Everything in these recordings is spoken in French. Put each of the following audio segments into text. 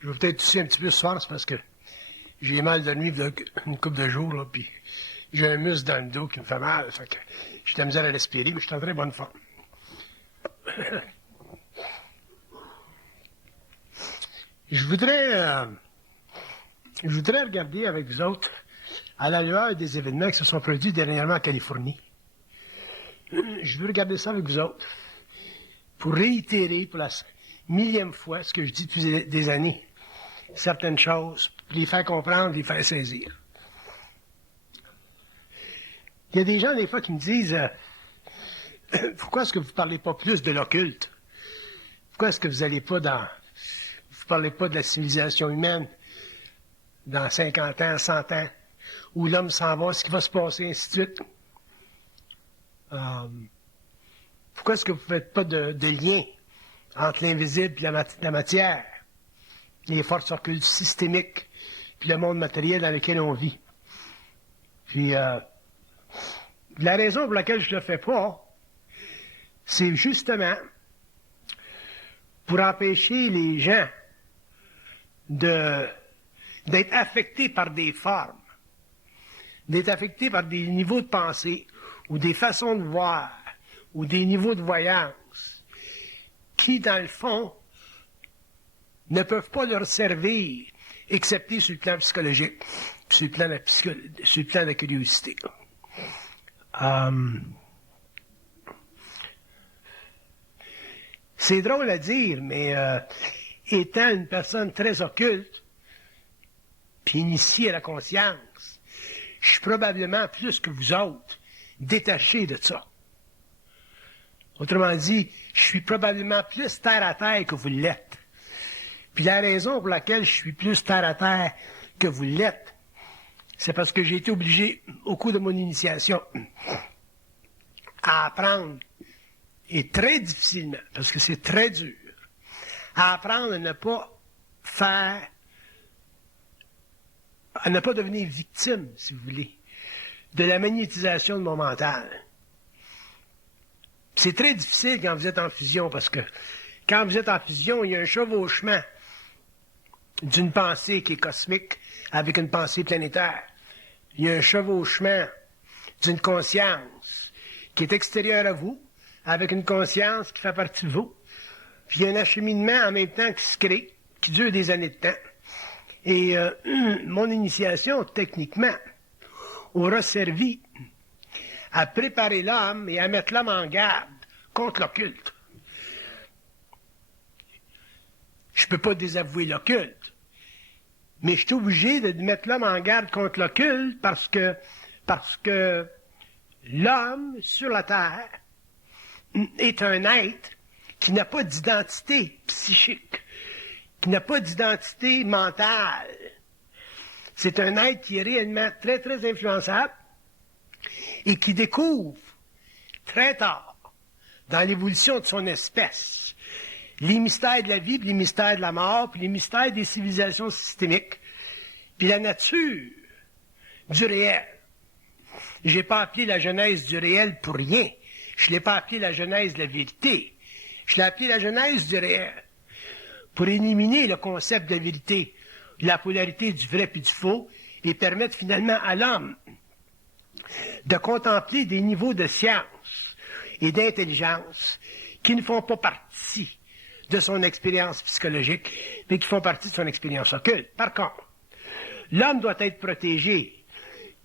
Je vais peut-être tousser un petit peu ce soir, c'est parce que j'ai mal de nuit une couple de jours, là, puis j'ai un muscle dans le dos qui me fait mal, fait que j'ai de la misère à respirer, mais je suis en très bonne forme. Je voudrais regarder avec vous autres, à la lueur des événements qui se sont produits dernièrement en Californie. Je veux regarder ça avec vous autres pour réitérer pour la millième fois ce que je dis depuis des années. Certaines choses, pour les faire comprendre, les faire saisir. Il y a des gens, des fois, qui me disent pourquoi est-ce que vous ne parlez pas plus de l'occulte? Pourquoi est-ce que vous n'allez pas dans... Vous ne parlez pas de la civilisation humaine dans 50 ans, 100 ans, où l'homme s'en va, ce qui va se passer, ainsi de suite? Pourquoi est-ce que vous ne faites pas de lien entre l'invisible et la matière, les forces occultes systémiques, puis le monde matériel dans lequel on vit? Puis, la raison pour laquelle je ne le fais pas, c'est justement pour empêcher les gens d'être affectés par des formes, d'être affectés par des niveaux de pensée, ou des façons de voir, ou des niveaux de voyance, qui, dans le fond, ne peuvent pas leur servir, excepté sur le plan psychologique, sur le plan de la curiosité. C'est drôle à dire, mais étant une personne très occulte, puis initiée à la conscience, je suis probablement plus que vous autres détaché de ça. Autrement dit, je suis probablement plus terre à terre que vous l'êtes. Puis la raison pour laquelle je suis plus terre à terre que vous l'êtes, c'est parce que j'ai été obligé, au cours de mon initiation, à apprendre, et très difficilement, parce que c'est très dur, à apprendre à ne pas devenir victime, si vous voulez, de la magnétisation de mon mental. C'est très difficile quand vous êtes en fusion, parce que quand vous êtes en fusion, il y a un chevauchement d'une pensée qui est cosmique avec une pensée planétaire. Il y a un chevauchement d'une conscience qui est extérieure à vous, avec une conscience qui fait partie de vous. Puis il y a un acheminement en même temps qui se crée, qui dure des années de temps. Et mon initiation, techniquement, aura servi à préparer l'homme et à mettre l'homme en garde contre l'occulte. Je ne peux pas désavouer l'occulte, mais je suis obligé de mettre l'homme en garde contre l'occulte parce que l'homme sur la Terre est un être qui n'a pas d'identité psychique, qui n'a pas d'identité mentale. C'est un être qui est réellement très, très influençable et qui découvre très tard, dans l'évolution de son espèce, les mystères de la vie, puis les mystères de la mort, puis les mystères des civilisations systémiques, puis la nature du réel. Je n'ai pas appelé la genèse du réel pour rien. Je ne l'ai pas appelé la genèse de la vérité. Je l'ai appelé la genèse du réel pour éliminer le concept de la vérité, la polarité du vrai puis du faux, et permettre finalement à l'homme de contempler des niveaux de science et d'intelligence qui ne font pas partie de son expérience psychologique, mais qui font partie de son expérience occulte. Par contre, l'homme doit être protégé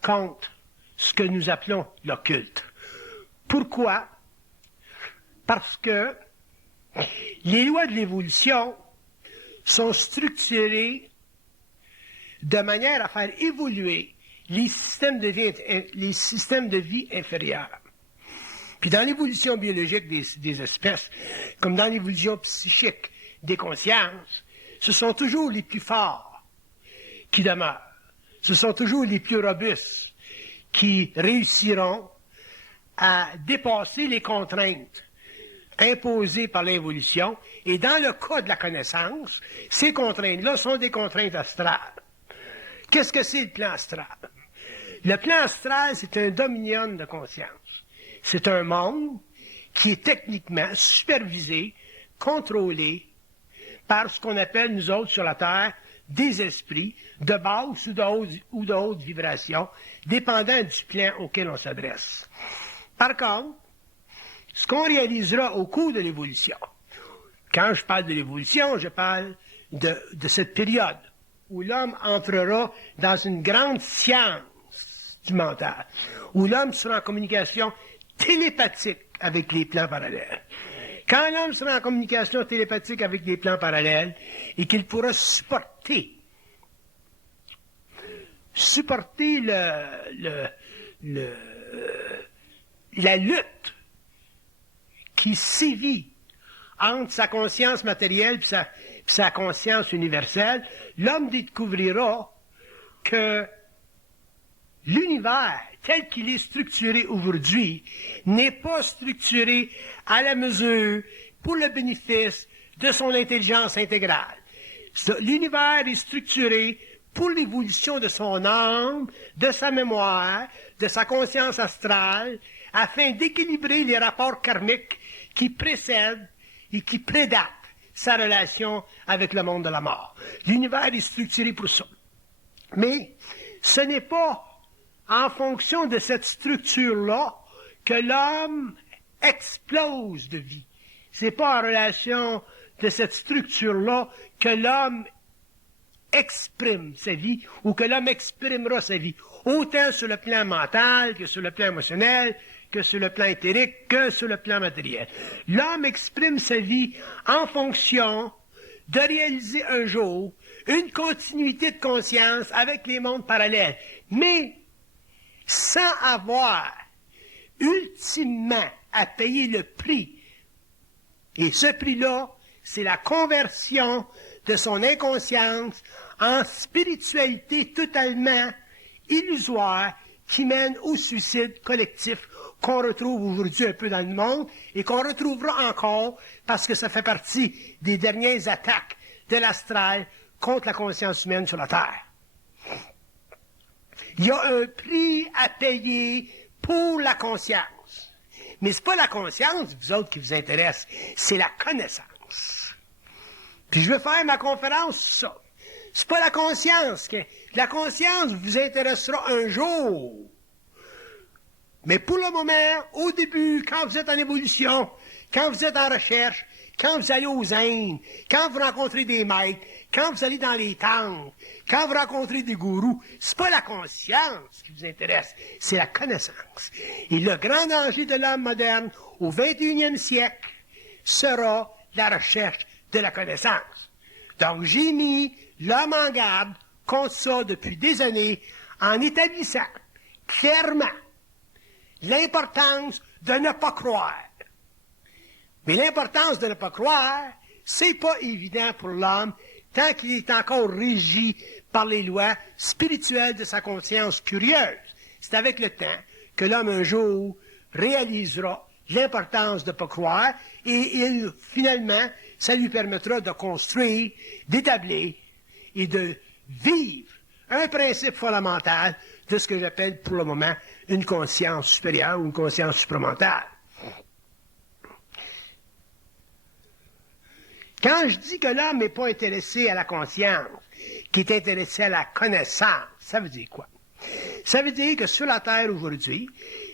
contre ce que nous appelons l'occulte. Pourquoi? Parce que les lois de l'évolution sont structurées de manière à faire évoluer les systèmes de vie inférieurs. Puis dans l'évolution biologique des espèces, comme dans l'évolution psychique des consciences, ce sont toujours les plus forts qui demeurent. Ce sont toujours les plus robustes qui réussiront à dépasser les contraintes imposées par l'évolution. Et dans le cas de la connaissance, ces contraintes-là sont des contraintes astrales. Qu'est-ce que c'est le plan astral? Le plan astral, c'est un dominion de conscience. C'est un monde qui est techniquement supervisé, contrôlés par ce qu'on appelle, nous autres, sur la Terre, des esprits de basse ou de haute vibration, dépendant du plan auquel on s'adresse. Par contre, ce qu'on réalisera au cours de l'évolution, quand je parle de l'évolution, je parle de cette période où l'homme entrera dans une grande science du mental, où l'homme sera en communication télépathique avec les plans parallèles. Quand l'homme sera en communication télépathique avec les plans parallèles et qu'il pourra supporter la lutte qui sévit entre sa conscience matérielle et sa conscience universelle, l'homme découvrira que l'univers tel qu'il est structuré aujourd'hui n'est pas structuré à la mesure pour le bénéfice de son intelligence intégrale. L'univers est structuré pour l'évolution de son âme, de sa mémoire, de sa conscience astrale, afin d'équilibrer les rapports karmiques qui précèdent et qui prédatent sa relation avec le monde de la mort. L'univers est structuré pour ça. Mais ce n'est pas en fonction de cette structure-là que l'homme explose de vie. Ce n'est pas en relation de cette structure-là que l'homme exprime sa vie ou que l'homme exprimera sa vie, autant sur le plan mental que sur le plan émotionnel, que sur le plan éthérique, que sur le plan matériel. L'homme exprime sa vie en fonction de réaliser un jour une continuité de conscience avec les mondes parallèles, mais sans avoir ultimement à payer le prix. Et ce prix-là, c'est la conversion de son inconscience en spiritualité totalement illusoire qui mène au suicide collectif qu'on retrouve aujourd'hui un peu dans le monde et qu'on retrouvera encore parce que ça fait partie des dernières attaques de l'astral contre la conscience humaine sur la Terre. Il y a un prix à payer pour la conscience. Mais ce n'est pas la conscience, vous autres, qui vous intéresse, c'est la connaissance. Puis je vais faire ma conférence sur ça. C'est pas la conscience. La conscience vous intéressera un jour. Mais pour le moment, au début, quand vous êtes en évolution, quand vous êtes en recherche, quand vous allez aux Indes, quand vous rencontrez des maîtres, quand vous allez dans les temples, quand vous rencontrez des gourous, c'est pas la conscience qui vous intéresse, c'est la connaissance. Et le grand danger de l'homme moderne au 21e siècle sera la recherche de la connaissance. Donc j'ai mis l'homme en garde contre ça depuis des années en établissant clairement l'importance de ne pas croire. Mais l'importance de ne pas croire, c'est pas évident pour l'homme tant qu'il est encore régi par les lois spirituelles de sa conscience curieuse. C'est avec le temps que l'homme un jour réalisera l'importance de ne pas croire et finalement, ça lui permettra de construire, d'établir et de vivre un principe fondamental de ce que j'appelle pour le moment une conscience supérieure ou une conscience supramentale. Quand je dis que l'homme n'est pas intéressé à la conscience, qu'il est intéressé à la connaissance, ça veut dire quoi? Ça veut dire que sur la Terre aujourd'hui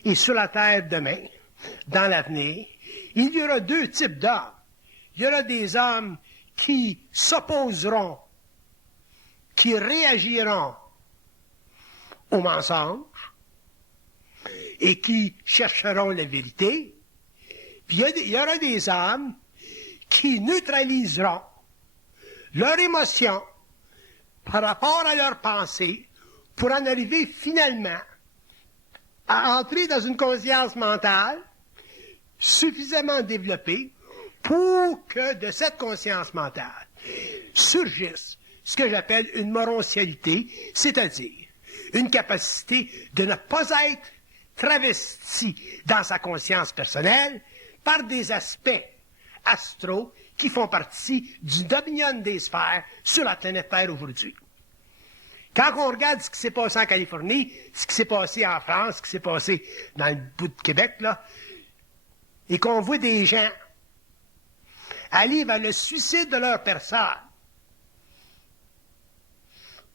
et sur la Terre demain, dans l'avenir, il y aura deux types d'hommes. Il y aura des hommes qui s'opposeront, qui réagiront au mensonge et qui chercheront la vérité. Puis il y aura des hommes qui neutraliseront leur émotion par rapport à leur pensée pour en arriver finalement à entrer dans une conscience mentale suffisamment développée pour que de cette conscience mentale surgisse ce que j'appelle une moroncialité, c'est-à-dire une capacité de ne pas être travesti dans sa conscience personnelle par des aspects astraux qui font partie du dominion des sphères sur la planète Terre aujourd'hui. Quand on regarde ce qui s'est passé en Californie, ce qui s'est passé en France, ce qui s'est passé dans le bout de Québec, là, et qu'on voit des gens aller vers le suicide de leur personne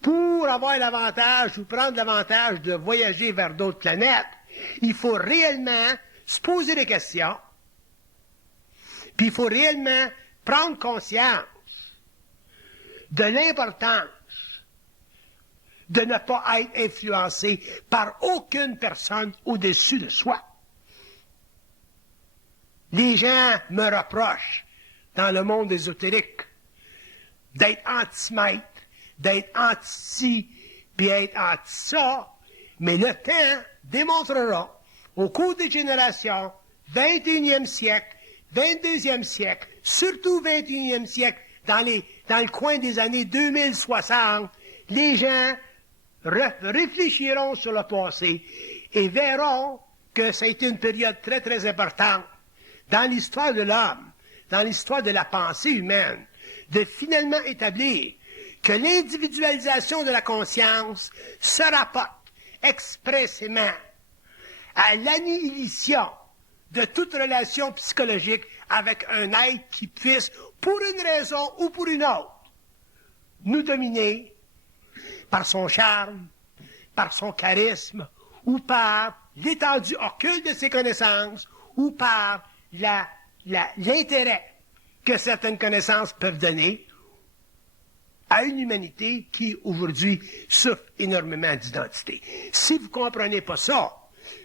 pour avoir l'avantage ou prendre l'avantage de voyager vers d'autres planètes, il faut réellement se poser des questions, puis il faut réellement prendre conscience de l'importance de ne pas être influencé par aucune personne au-dessus de soi. Les gens me reprochent, dans le monde ésotérique, d'être anti-maître, d'être anti-ci, puis être anti-ça, mais le temps démontrera, au cours des générations, 21e siècle, 22e siècle, surtout 21e siècle, dans le coin des années 2060, les gens réfléchiront sur le passé et verront que ça a été une période très, très importante dans l'histoire de l'homme, dans l'histoire de la pensée humaine, de finalement établir que l'individualisation de la conscience se rapporte expressément à l'annihilation de toute relation psychologique avec un être qui puisse, pour une raison ou pour une autre, nous dominer par son charme, par son charisme, ou par l'étendue occulte de ses connaissances, ou par l'intérêt que certaines connaissances peuvent donner à une humanité qui, aujourd'hui, souffre énormément d'identité. Si vous ne comprenez pas ça,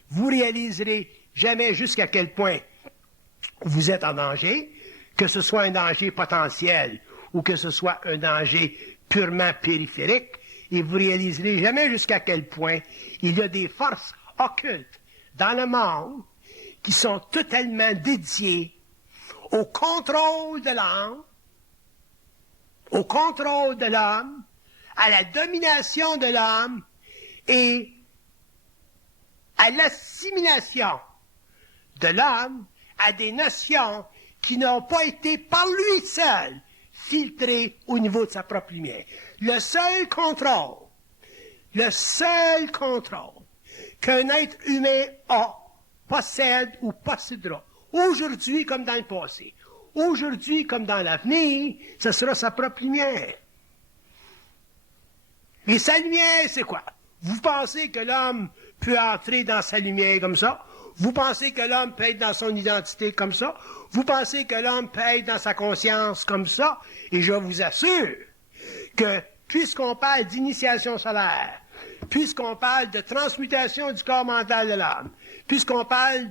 vous réaliserez jamais jusqu'à quel point vous êtes en danger, que ce soit un danger potentiel ou que ce soit un danger purement périphérique, et vous réaliserez jamais jusqu'à quel point il y a des forces occultes dans le monde qui sont totalement dédiées au contrôle de l'âme, au contrôle de l'homme, à la domination de l'homme et à l'assimilation de l'homme à des notions qui n'ont pas été par lui seul filtrées au niveau de sa propre lumière. Le seul contrôle qu'un être humain a, possède ou possédera, aujourd'hui comme dans le passé, aujourd'hui comme dans l'avenir, ce sera sa propre lumière. Et sa lumière, c'est quoi? Vous pensez que l'homme peut entrer dans sa lumière comme ça? Vous pensez que l'homme peut être dans son identité comme ça? Vous pensez que l'homme peut être dans sa conscience comme ça? Et je vous assure que, puisqu'on parle d'initiation solaire, puisqu'on parle de transmutation du corps mental de l'homme, puisqu'on parle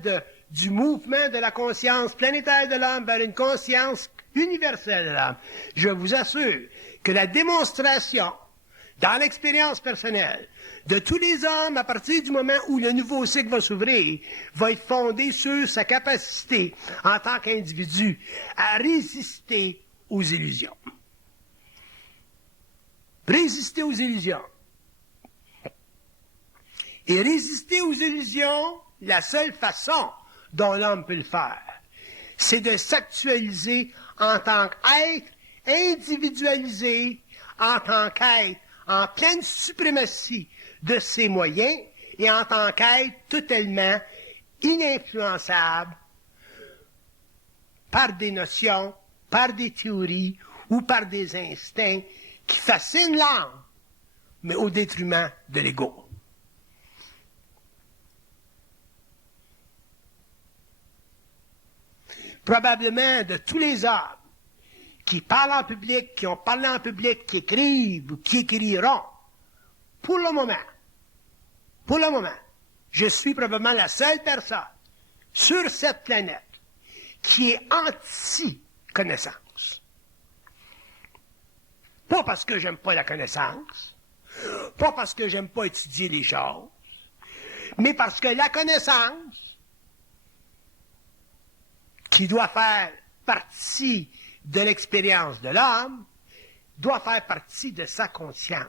du mouvement de la conscience planétaire de l'homme vers une conscience universelle de l'homme, je vous assure que la démonstration dans l'expérience personnelle de tous les hommes, à partir du moment où le nouveau cycle va s'ouvrir, va être fondé sur sa capacité, en tant qu'individu, à résister aux illusions. Résister aux illusions. Et résister aux illusions, la seule façon dont l'homme peut le faire, c'est de s'actualiser en tant qu'être individualisé, en tant qu'être en pleine suprématie de ses moyens et en tant qu'être totalement ininfluençable par des notions, par des théories ou par des instincts qui fascinent l'âme, mais au détriment de l'ego. Probablement de tous les hommes qui parlent en public, qui ont parlé en public, qui écrivent ou qui écriront, pour le moment, je suis probablement la seule personne sur cette planète qui est anti-connaissance. Pas parce que j'aime pas la connaissance, pas parce que j'aime pas étudier les choses, mais parce que la connaissance, qui doit faire partie de l'expérience de l'homme, doit faire partie de sa conscience.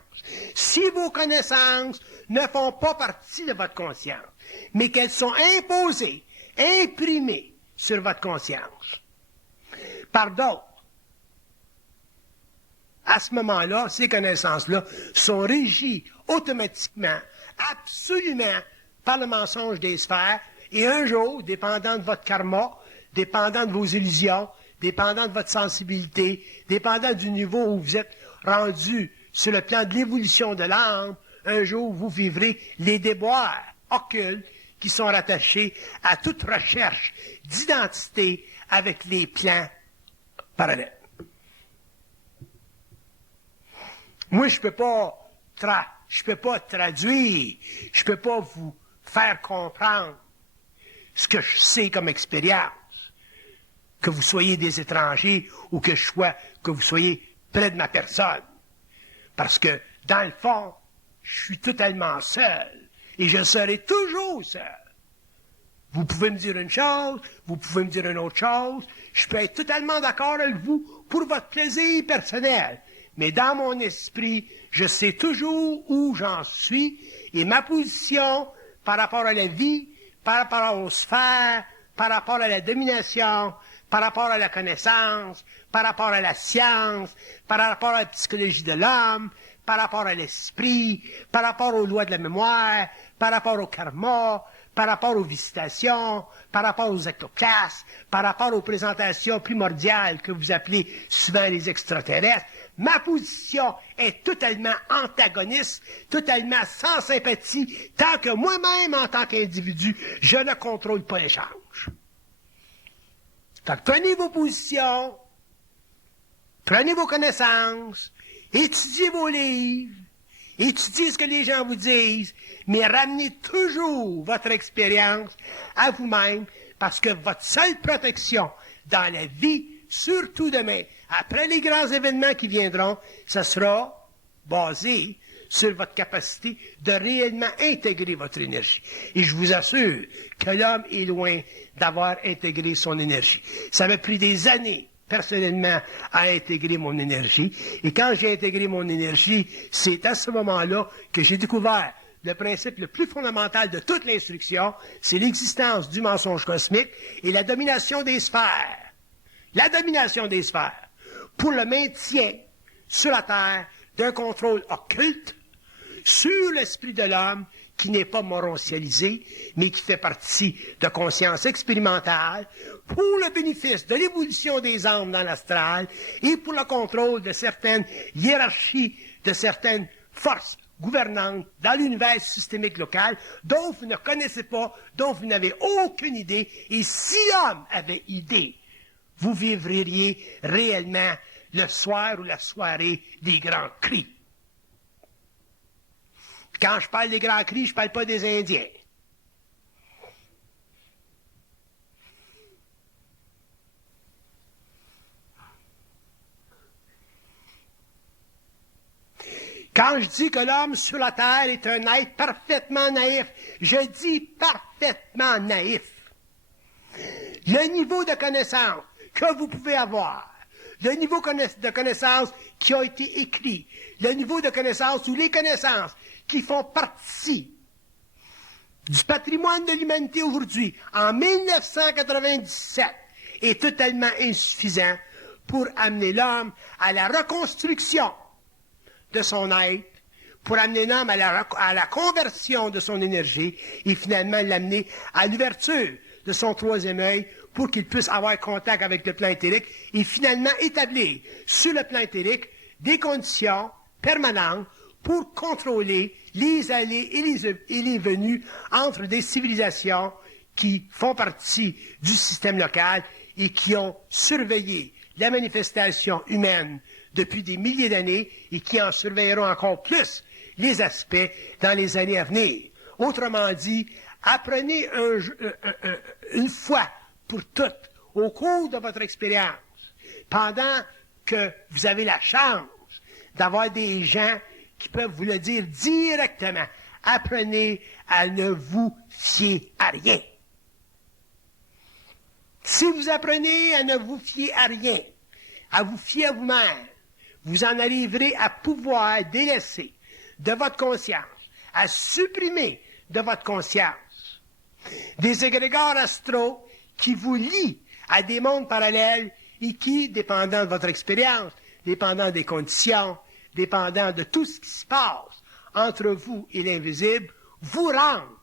Si vos connaissances ne font pas partie de votre conscience, mais qu'elles sont imposées, imprimées sur votre conscience par d'autres, à ce moment-là, ces connaissances-là sont régies automatiquement, absolument, par le mensonge des sphères, et un jour, dépendant de votre karma, dépendant de vos illusions, dépendant de votre sensibilité, dépendant du niveau où vous êtes rendu sur le plan de l'évolution de l'âme, un jour vous vivrez les déboires occultes qui sont rattachés à toute recherche d'identité avec les plans parallèles. Moi, je peux pas traduire, je peux pas vous faire comprendre ce que je sais comme expérience, que vous soyez des étrangers ou que vous soyez près de ma personne. Parce que, dans le fond, je suis totalement seul et je serai toujours seul. Vous pouvez me dire une chose, vous pouvez me dire une autre chose, je peux être totalement d'accord avec vous pour votre plaisir personnel. Mais dans mon esprit, je sais toujours où j'en suis et ma position par rapport à la vie, par rapport aux sphères, par rapport à la domination, par rapport à la connaissance, par rapport à la science, par rapport à la psychologie de l'homme, par rapport à l'esprit, par rapport aux lois de la mémoire, par rapport au karma, par rapport aux visitations, par rapport aux ectoplasmes, par rapport aux présentations primordiales que vous appelez souvent les extraterrestres. Ma position est totalement antagoniste, totalement sans sympathie, tant que moi-même, en tant qu'individu, je ne contrôle pas l'échange. Fait que prenez vos positions, prenez vos connaissances, étudiez vos livres, étudiez ce que les gens vous disent, mais ramenez toujours votre expérience à vous-même, parce que votre seule protection dans la vie, surtout demain, après les grands événements qui viendront, ce sera basé sur votre capacité de réellement intégrer votre énergie. Et je vous assure que l'homme est loin d'avoir intégré son énergie. Ça m'a pris des années, personnellement, à intégrer mon énergie. Et quand j'ai intégré mon énergie, c'est à ce moment-là que j'ai découvert le principe le plus fondamental de toute l'instruction, c'est l'existence du mensonge cosmique et la domination des sphères. La domination des sphères pour le maintien sur la Terre d'un contrôle occulte sur l'esprit de l'homme qui n'est pas morontialisé, mais qui fait partie de conscience expérimentale pour le bénéfice de l'évolution des âmes dans l'astral et pour le contrôle de certaines hiérarchies, de certaines forces gouvernantes dans l'univers systémique local dont vous ne connaissez pas, dont vous n'avez aucune idée. Et si l'homme avait idée, vous vivriez réellement le soir ou la soirée des grands cris. Quand je parle des grands cris, je ne parle pas des Indiens. Quand je dis que l'homme sur la terre est un être parfaitement naïf, je dis parfaitement naïf. Le niveau de connaissance que vous pouvez avoir, le niveau de connaissance qui a été écrit, le niveau de connaissance ou les connaissances qui font partie du patrimoine de l'humanité aujourd'hui, en 1997, est totalement insuffisant pour amener l'homme à la reconstruction de son être, pour amener l'homme à la conversion de son énergie et finalement l'amener à l'ouverture de son troisième œil pour qu'il puisse avoir contact avec le plan éthérique et finalement établir sur le plan éthérique des conditions permanentes pour contrôler les allées et les venues entre des civilisations qui font partie du système local et qui ont surveillé la manifestation humaine depuis des milliers d'années et qui en surveilleront encore plus les aspects dans les années à venir. Autrement dit, apprenez une fois pour toutes, au cours de votre expérience, pendant que vous avez la chance d'avoir des gens qui peuvent vous le dire directement, apprenez à ne vous fier à rien. Si vous apprenez à ne vous fier à rien, à vous fier à vous-même, vous en arriverez à pouvoir délaisser de votre conscience, à supprimer de votre conscience des égrégores astraux qui vous lient à des mondes parallèles et qui, dépendant de votre expérience, dépendant des conditions, dépendant de tout ce qui se passe entre vous et l'invisible, vous rendent,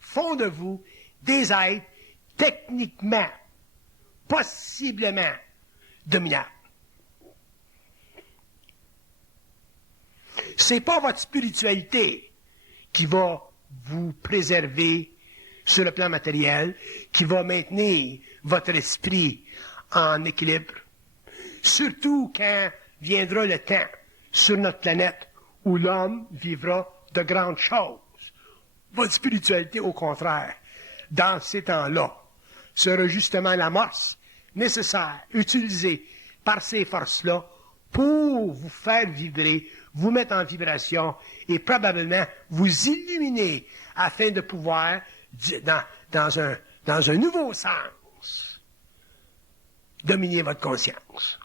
font de vous des êtres techniquement, possiblement dominable. C'est pas votre spiritualité qui va vous préserver sur le plan matériel, qui va maintenir votre esprit en équilibre. Surtout quand viendra le temps sur notre planète où l'homme vivra de grandes choses. Votre spiritualité, au contraire, dans ces temps-là, sera justement l'amorce nécessaire, utilisée par ces forces-là pour vous faire vibrer, vous mettre en vibration et probablement vous illuminer afin de pouvoir, dans un nouveau sens, dominer votre conscience.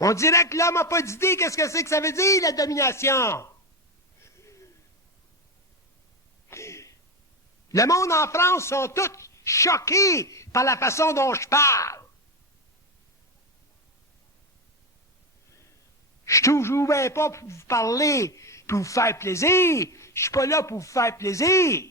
On dirait que l'homme n'a pas d'idée qu'est-ce que c'est que ça veut dire, la domination. Le monde en France sont tous choqués par la façon dont je parle. Je suis toujours bien pas pour vous parler, pour vous faire plaisir. Je suis pas là pour vous faire plaisir.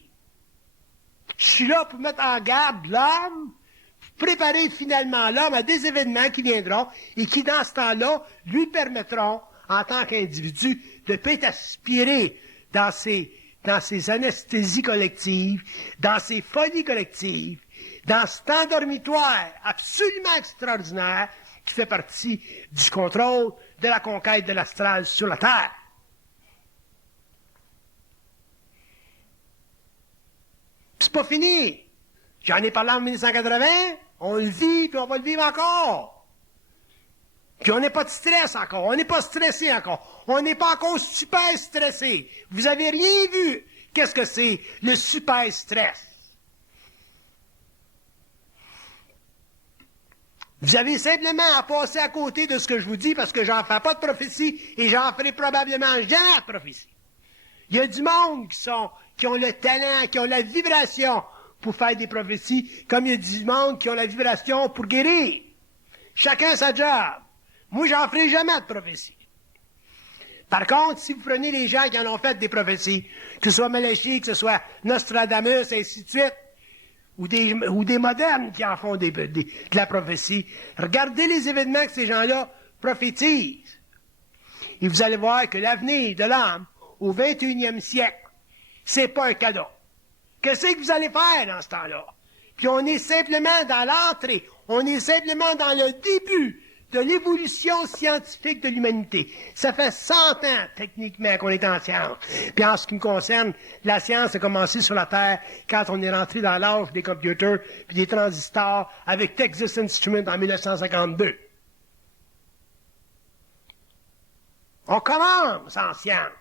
Je suis là pour mettre en garde l'homme, pour préparer finalement l'homme à des événements qui viendront et qui, dans ce temps-là, lui permettront, en tant qu'individu, de ne pas être aspiré dans ses anesthésies collectives, dans ses folies collectives, dans cet endormitoire absolument extraordinaire qui fait partie du contrôle de la conquête de l'astral sur la Terre. C'est pas fini. J'en ai parlé en 1980, on le vit, puis on va le vivre encore. Puis on n'est pas de stress encore, on n'est pas stressé encore, on n'est pas encore super stressé. Vous avez rien vu. Qu'est-ce que c'est le super stress? Vous avez simplement à passer à côté de ce que je vous dis parce que j'en fais pas de prophétie et j'en ferai probablement jamais de prophétie. Il y a du monde qui ont le talent, qui ont la vibration pour faire des prophéties, comme il y a du monde qui ont la vibration pour guérir. Chacun sa job. Moi, j'en ferai jamais de prophétie. Par contre, si vous prenez les gens qui en ont fait des prophéties, que ce soit Malachi, que ce soit Nostradamus, et ainsi de suite, ou des modernes qui en font de la prophétie, regardez les événements que ces gens-là prophétisent. Et vous allez voir que l'avenir de l'homme au 21e siècle, c'est pas un cadeau. Qu'est-ce que vous allez faire dans ce temps-là? Puis on est simplement dans l'entrée, on est simplement dans le début de l'évolution scientifique de l'humanité. Ça fait 100 ans, techniquement, qu'on est en science. Puis en ce qui me concerne, la science a commencé sur la Terre quand on est rentré dans l'âge des computers puis des transistors avec Texas Instruments en 1952. On commence en science.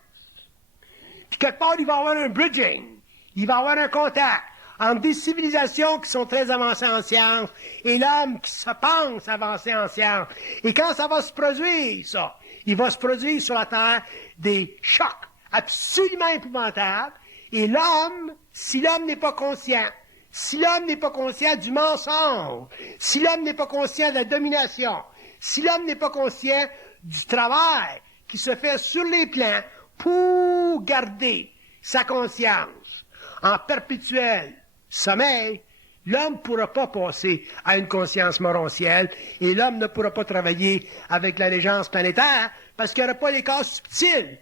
Puis quelque part, il va y avoir un bridging. Il va y avoir un contact entre des civilisations qui sont très avancées en sciences et l'homme qui se pense avancé en sciences. Et quand ça va se produire, ça, il va se produire sur la Terre des chocs absolument épouvantables. Et l'homme, si l'homme n'est pas conscient, si l'homme n'est pas conscient du mensonge, si l'homme n'est pas conscient de la domination, si l'homme n'est pas conscient du travail qui se fait sur les plans pour garder sa conscience en perpétuel sommeil, l'homme ne pourra pas passer à une conscience morontielle et l'homme ne pourra pas travailler avec la régence planétaire parce qu'il n'y aura pas les cas subtils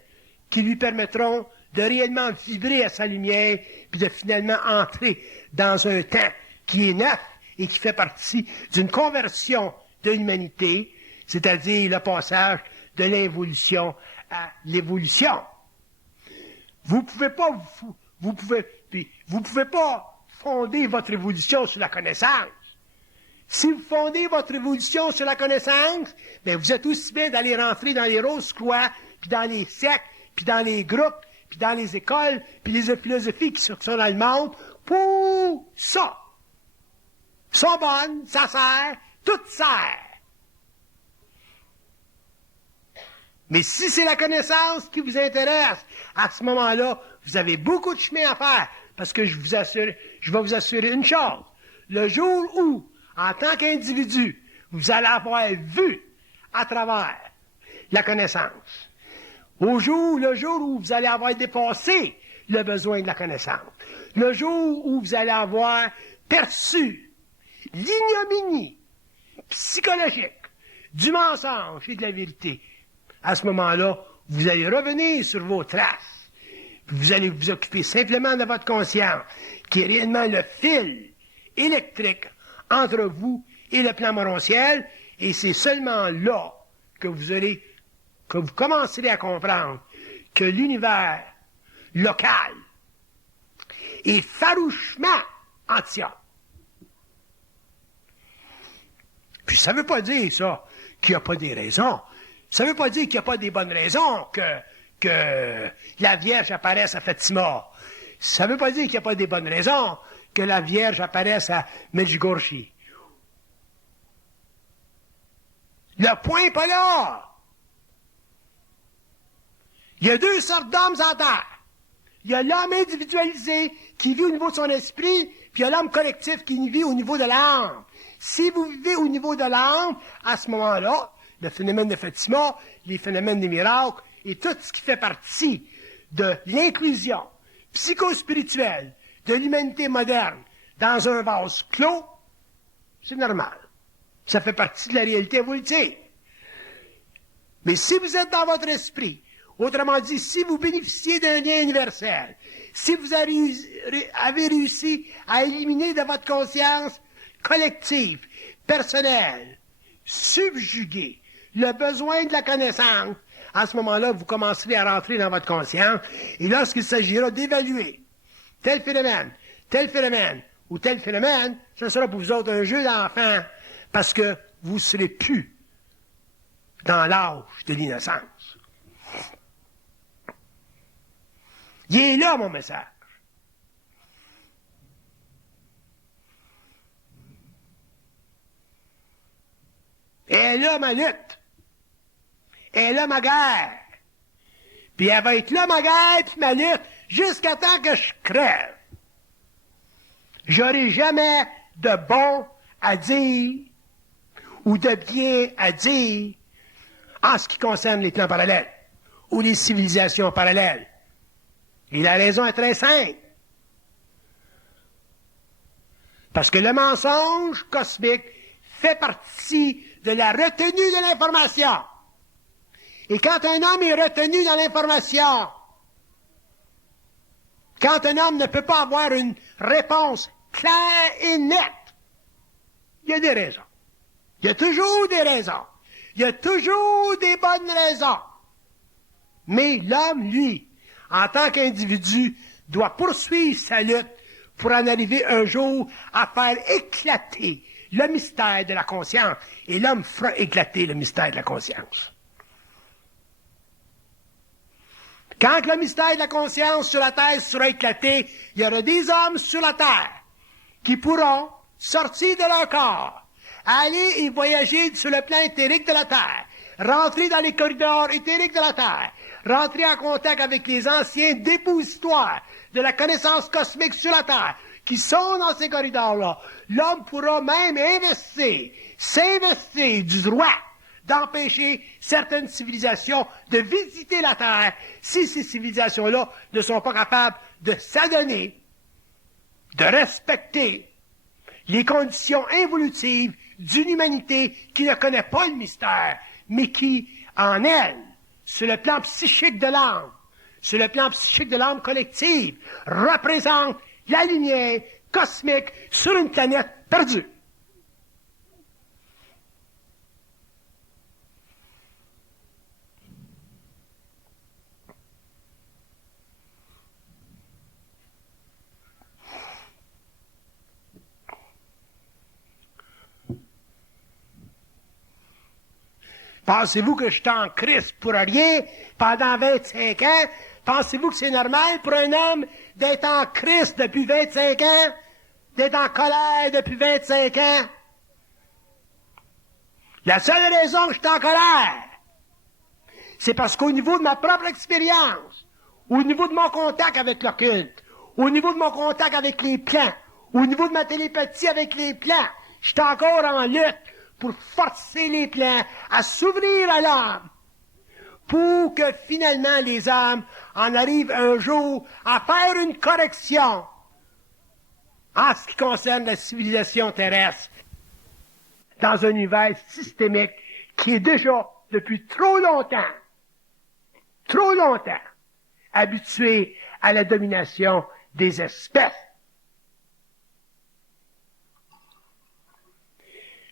qui lui permettront de réellement vibrer à sa lumière puis de finalement entrer dans un temps qui est neuf et qui fait partie d'une conversion de l'humanité, c'est-à-dire le passage de l'involution à l'évolution. Vous pouvez pas fonder votre évolution sur la connaissance. Si vous fondez votre évolution sur la connaissance, bien, vous êtes aussi bien d'aller rentrer dans les rose-croix, puis dans les sectes, puis dans les groupes, puis dans les écoles, puis les philosophies qui sont dans le monde, pour ça. Sont bonnes, ça sert, tout sert. Mais si c'est la connaissance qui vous intéresse, à ce moment-là, vous avez beaucoup de chemin à faire. Parce que je vais vous assurer une chose. Le jour où, en tant qu'individu, vous allez avoir vu à travers la connaissance, le jour où vous allez avoir dépassé le besoin de la connaissance, le jour où vous allez avoir perçu l'ignominie psychologique du mensonge et de la vérité. À ce moment-là, vous allez revenir sur vos traces. Vous allez vous occuper simplement de votre conscience, qui est réellement le fil électrique entre vous et le plan morontiel, et c'est seulement là que vous commencerez à comprendre que l'univers local est farouchement anti-homme. Puis ça ne veut pas dire, ça, qu'il n'y a pas des raisons. Ça ne veut pas dire qu'il n'y a pas des bonnes raisons que la Vierge apparaisse à Fatima. Ça ne veut pas dire qu'il n'y a pas des bonnes raisons que la Vierge apparaisse à Medjugorje. Le point n'est pas là. Il y a deux sortes d'hommes en terre. Il y a l'homme individualisé qui vit au niveau de son esprit, puis il y a l'homme collectif qui vit au niveau de l'âme. Si vous vivez au niveau de l'âme, à ce moment-là, le phénomène de Fatima, les phénomènes des miracles, et tout ce qui fait partie de l'inclusion psychospirituelle de l'humanité moderne dans un vase clos, c'est normal. Ça fait partie de la réalité évolutive. Mais si vous êtes dans votre esprit, autrement dit, si vous bénéficiez d'un lien universel, si vous avez réussi à éliminer de votre conscience collective, personnelle, subjuguer le besoin de la connaissance, à ce moment-là, vous commencerez à rentrer dans votre conscience, et lorsqu'il s'agira d'évaluer tel phénomène ou tel phénomène, ce sera pour vous autres un jeu d'enfant, parce que vous ne serez plus dans l'âge de l'innocence. Il est là, mon message. Et elle est là, ma lutte. Elle est là, ma guerre. Puis elle va être là, ma guerre, puis ma lutte, jusqu'à temps que je crève. J'aurai jamais de bon à dire ou de bien à dire en ce qui concerne les plans parallèles ou les civilisations parallèles. Et la raison est très simple. Parce que le mensonge cosmique fait partie de la retenue de l'information. Et quand un homme est retenu dans l'information, quand un homme ne peut pas avoir une réponse claire et nette, il y a des raisons. Il y a toujours des raisons. Il y a toujours des bonnes raisons. Mais l'homme, lui, en tant qu'individu, doit poursuivre sa lutte pour en arriver un jour à faire éclater le mystère de la conscience. Et l'homme fera éclater le mystère de la conscience. Quand le mystère de la conscience sur la terre sera éclaté, il y aura des hommes sur la terre qui pourront sortir de leur corps, aller et voyager sur le plan éthérique de la terre, rentrer dans les corridors éthériques de la terre, rentrer en contact avec les anciens dépositoires de la connaissance cosmique sur la terre, qui sont dans ces corridors-là. L'homme pourra même s'investir du droit d'empêcher certaines civilisations de visiter la Terre si ces civilisations-là ne sont pas capables de s'adonner, de respecter les conditions évolutives d'une humanité qui ne connaît pas le mystère, mais qui, en elle, sur le plan psychique de l'âme, sur le plan psychique de l'âme collective, représente la lumière cosmique sur une planète perdue. Pensez-vous que je suis en crise pour rien pendant 25 ans? Pensez-vous que c'est normal pour un homme d'être en crise depuis 25 ans? D'être en colère depuis 25 ans? La seule raison que je suis en colère, c'est parce qu'au niveau de ma propre expérience, au niveau de mon contact avec l'occulte, au niveau de mon contact avec les plans, au niveau de ma télépathie avec les plans, je suis encore en lutte pour forcer les plans à s'ouvrir à l'âme, pour que finalement les âmes en arrivent un jour à faire une correction en ce qui concerne la civilisation terrestre dans un univers systémique qui est déjà, depuis trop longtemps, habitué à la domination des espèces.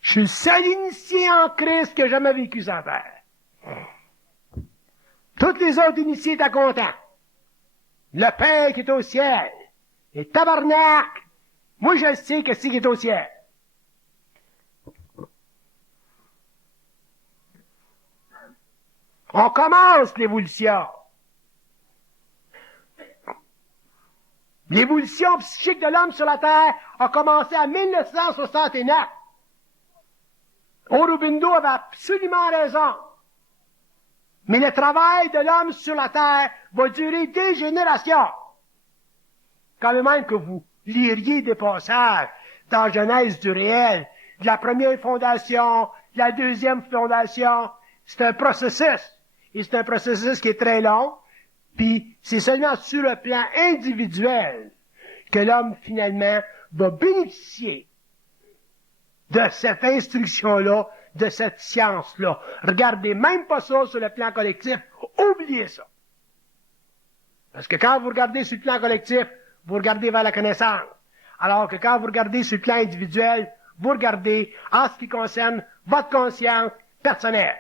Je suis le seul initié en Christ qui a jamais vécu sans terre. Toutes les autres initiés étaient contents. Le Père qui est au ciel. Et tabarnak! Moi, je sais que c'est qui est au ciel. On commence l'évolution. L'évolution psychique de l'homme sur la Terre a commencé en 1969. Aurobindo avait absolument raison. Mais le travail de l'homme sur la Terre va durer des générations. Quand même que vous liriez des passages dans Genèse du réel, de la première fondation, de la deuxième fondation, c'est un processus. Et c'est un processus qui est très long. Puis c'est seulement sur le plan individuel que l'homme, finalement, va bénéficier de cette instruction-là, de cette science-là. Regardez même pas ça sur le plan collectif. Oubliez ça. Parce que quand vous regardez sur le plan collectif, vous regardez vers la connaissance. Alors que quand vous regardez sur le plan individuel, vous regardez en ce qui concerne votre conscience personnelle.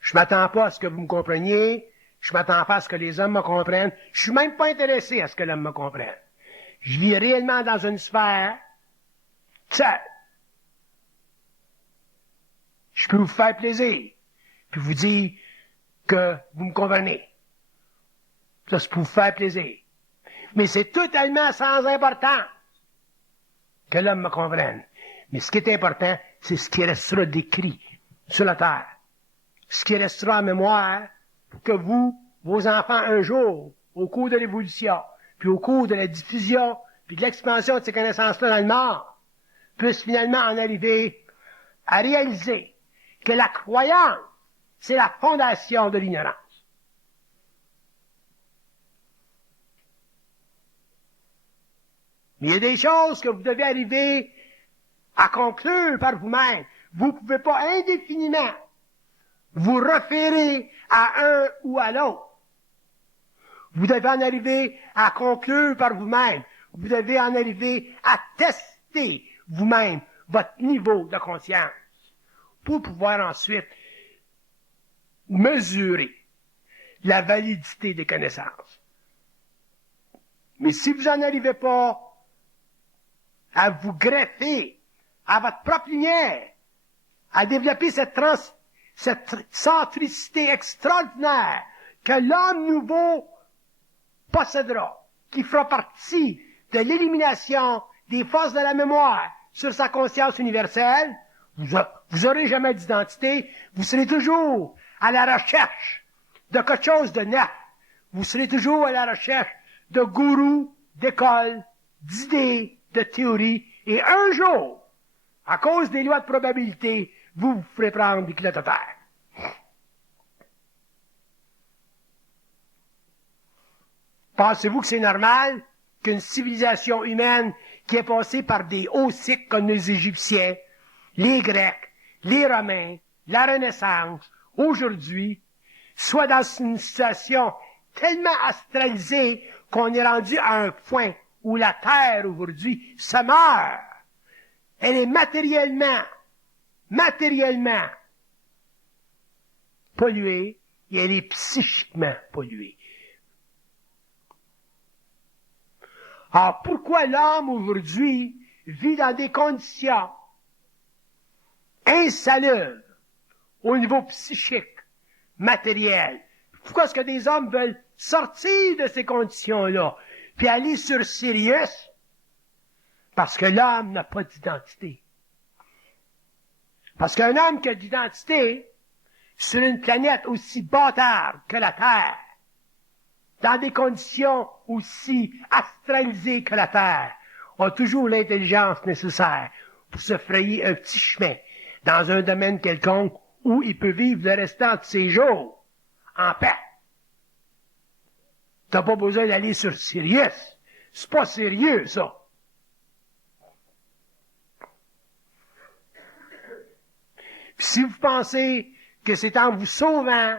Je m'attends pas à ce que vous me compreniez. Je m'attends pas à ce que les hommes me comprennent. Je suis même pas intéressé à ce que l'homme me comprenne. Je vis réellement dans une sphère seule. Je peux vous faire plaisir, puis vous dire que vous me comprenez. Ça, c'est pour vous faire plaisir. Mais c'est totalement sans importance que l'homme me comprenne. Mais ce qui est important, c'est ce qui restera décrit sur la terre. Ce qui restera en mémoire pour que vous, vos enfants, un jour, au cours de l'évolution, puis au cours de la diffusion, puis de l'expansion de ces connaissances-là dans le monde, puissent finalement en arriver à réaliser que la croyance, c'est la fondation de l'ignorance. Mais il y a des choses que vous devez arriver à conclure par vous-même. Vous ne pouvez pas indéfiniment vous référer à un ou à l'autre. Vous devez en arriver à conclure par vous-même. Vous devez en arriver à tester vous-même votre niveau de conscience pour pouvoir ensuite mesurer la validité des connaissances. Mais si vous n'en arrivez pas à vous greffer à votre propre lumière, à développer cette centricité extraordinaire que l'homme nouveau possédera, qui fera partie de l'élimination des forces de la mémoire sur sa conscience universelle, vous n'aurez jamais d'identité, vous serez toujours à la recherche de quelque chose de neuf. Vous serez toujours à la recherche de gourous, d'écoles, d'idées, de théories, et un jour, à cause des lois de probabilité, vous vous ferez prendre des culottes à terre. Pensez-vous que c'est normal qu'une civilisation humaine qui est passée par des hauts cycles comme les Égyptiens, les Grecs, les Romains, la Renaissance, aujourd'hui, soit dans une situation tellement astralisée qu'on est rendu à un point où la Terre, aujourd'hui, se meurt. Elle est matériellement polluée et elle est psychiquement polluée. Alors, pourquoi l'homme, aujourd'hui, vit dans des conditions insalubres au niveau psychique, matériel? Pourquoi est-ce que des hommes veulent sortir de ces conditions-là puis aller sur Sirius? Parce que l'homme n'a pas d'identité. Parce qu'un homme qui a d'identité sur une planète aussi bâtarde que la Terre, dans des conditions aussi astralisées que la Terre, a toujours l'intelligence nécessaire pour se frayer un petit chemin dans un domaine quelconque où il peut vivre le restant de ses jours en paix. T'as pas besoin d'aller sur Sirius. C'est pas sérieux, ça. Puis si vous pensez que c'est en vous sauvant,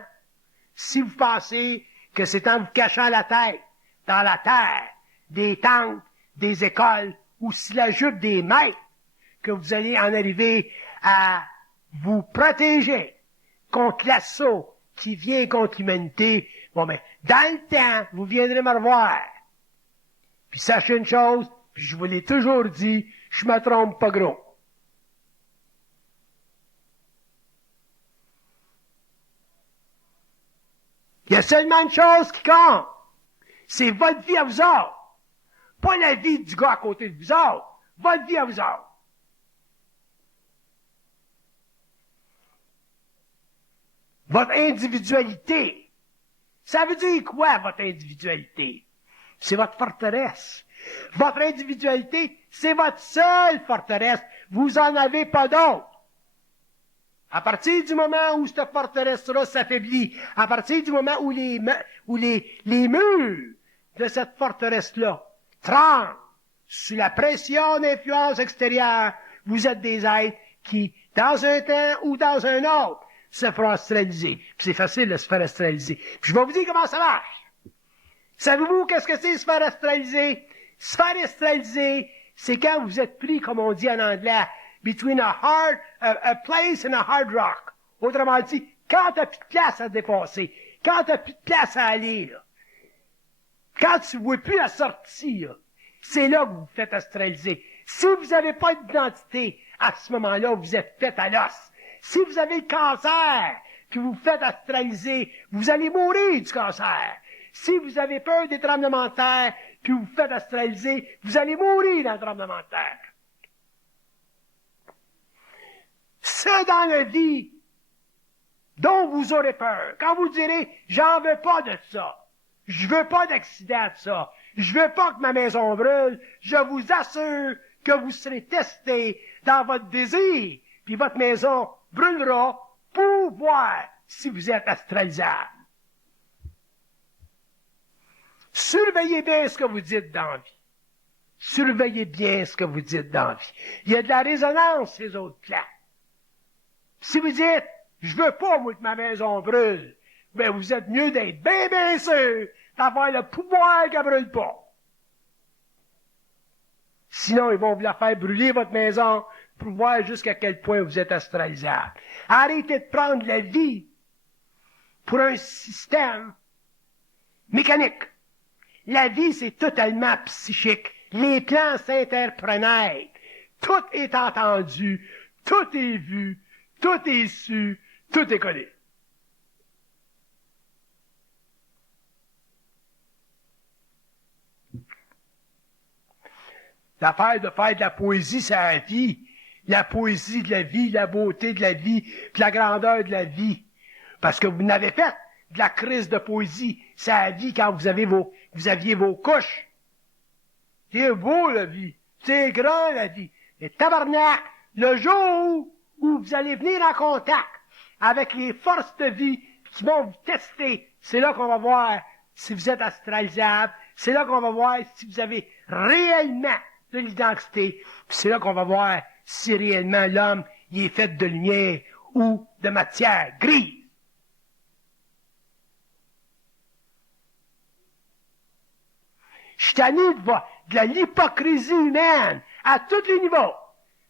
si vous pensez que c'est en vous cachant la tête dans la terre, des tentes, des écoles, ou si la jupe des maîtres, que vous allez en arriver à vous protéger contre l'assaut qui vient contre l'humanité, bon ben, dans le temps, vous viendrez me revoir. Puis sachez une chose, puis je vous l'ai toujours dit, je me trompe pas gros. Il y a seulement une chose qui compte. C'est votre vie à vous autres. Pas la vie du gars à côté de vous autres. Votre vie à vous autres. Votre individualité. Ça veut dire quoi, votre individualité? C'est votre forteresse. Votre individualité, c'est votre seule forteresse. Vous en avez pas d'autre. À partir du moment où cette forteresse-là s'affaiblit, à partir du moment où les murs de cette forteresse-là tremblent sous la pression d'influence extérieure, vous êtes des êtres qui, dans un temps ou dans un autre, se feront astraliser. Puis c'est facile de se faire astraliser. Puis je vais vous dire comment ça marche. Savez-vous qu'est-ce que c'est se faire astraliser? Se faire astraliser, c'est quand vous êtes pris, comme on dit en anglais, between a place and a hard rock. Autrement dit, quand t'as plus de place à dépasser, quand t'as plus de place à aller, là, quand tu vois plus la sortie, là, c'est là que vous vous faites astraliser. Si vous n'avez pas d'identité, à ce moment-là, vous êtes fait à l'os. Si vous avez le cancer, puis vous vous faites astraliser, vous allez mourir du cancer. Si vous avez peur des tremblements de terre, puis vous vous faites astraliser, vous allez mourir dans le tremblement de terre. Ça dans la vie dont vous aurez peur. Quand vous direz, j'en veux pas de ça. Je veux pas d'accident de ça. Je veux pas que ma maison brûle. Je vous assure que vous serez testé dans votre désir. Puis votre maison brûlera pour voir si vous êtes astralisable. Surveillez bien ce que vous dites dans la vie. Surveillez bien ce que vous dites dans la vie. Il y a de la résonance, ces autres plans. Si vous dites, je veux pas, moi, que ma maison brûle, ben, vous êtes mieux d'être bien sûr d'avoir le pouvoir qu'elle brûle pas. Sinon, ils vont vous la faire brûler, votre maison, pour voir jusqu'à quel point vous êtes astralisable. Arrêtez de prendre la vie pour un système mécanique. La vie, c'est totalement psychique. Les plans s'interprenent. Tout est entendu, tout est vu, tout est su, tout est connu. L'affaire de faire de la poésie, c'est la vie. La poésie de la vie, la beauté de la vie, puis la grandeur de la vie. Parce que vous n'avez fait de la crise de poésie, c'est la vie quand vous aviez vos couches. C'est beau, la vie. C'est grand, la vie. Et tabarnak, le jour où vous allez venir en contact avec les forces de vie qui vont vous tester, c'est là qu'on va voir si vous êtes astralisable, c'est là qu'on va voir si vous avez réellement de l'identité, puis c'est là qu'on va voir si réellement l'homme il est fait de lumière ou de matière grise. Je suis tanné de l'hypocrisie humaine à tous les niveaux.